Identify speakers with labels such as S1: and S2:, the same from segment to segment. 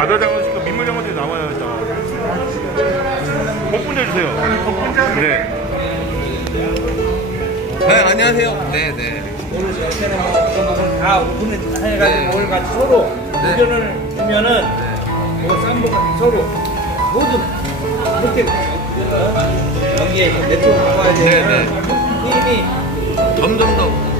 S1: 바다 장어 시켜 민물 장어들이 나와요 일단. 복분자 주세요. 복분자? 네.
S2: 네, 안녕하세요. 네, 네.
S3: 오늘 이거 먹으면 다 오픈을 해가지고
S2: 네.
S3: 오늘 같이 서로
S2: 네.
S3: 의견을 주면은 뭐 쌈복 같은 서로 모두 그렇게 어? 여기에 네트워크 나와야
S2: 네,
S3: 되는
S2: 네.
S3: 힘이
S2: 점점 더.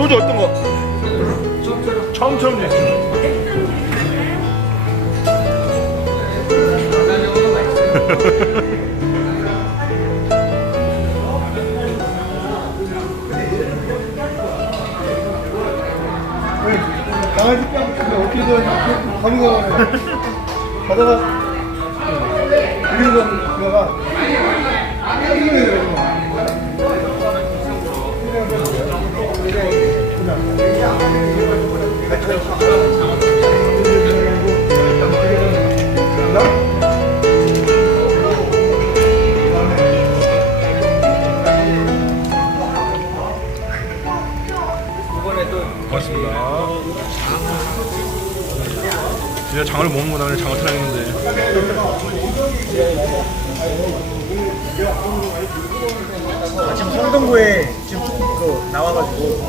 S1: 소주 어떤 거? 처음처럼 됐어.
S4: 강아지 뺨 어떻게 저 가는 거 가다가 그거가
S3: 이번에 또
S1: 고맙습니다. 진짜 장어를 먹는구나 장어 타령했는데.
S4: 지금 성동구에 지금 그 나와가지고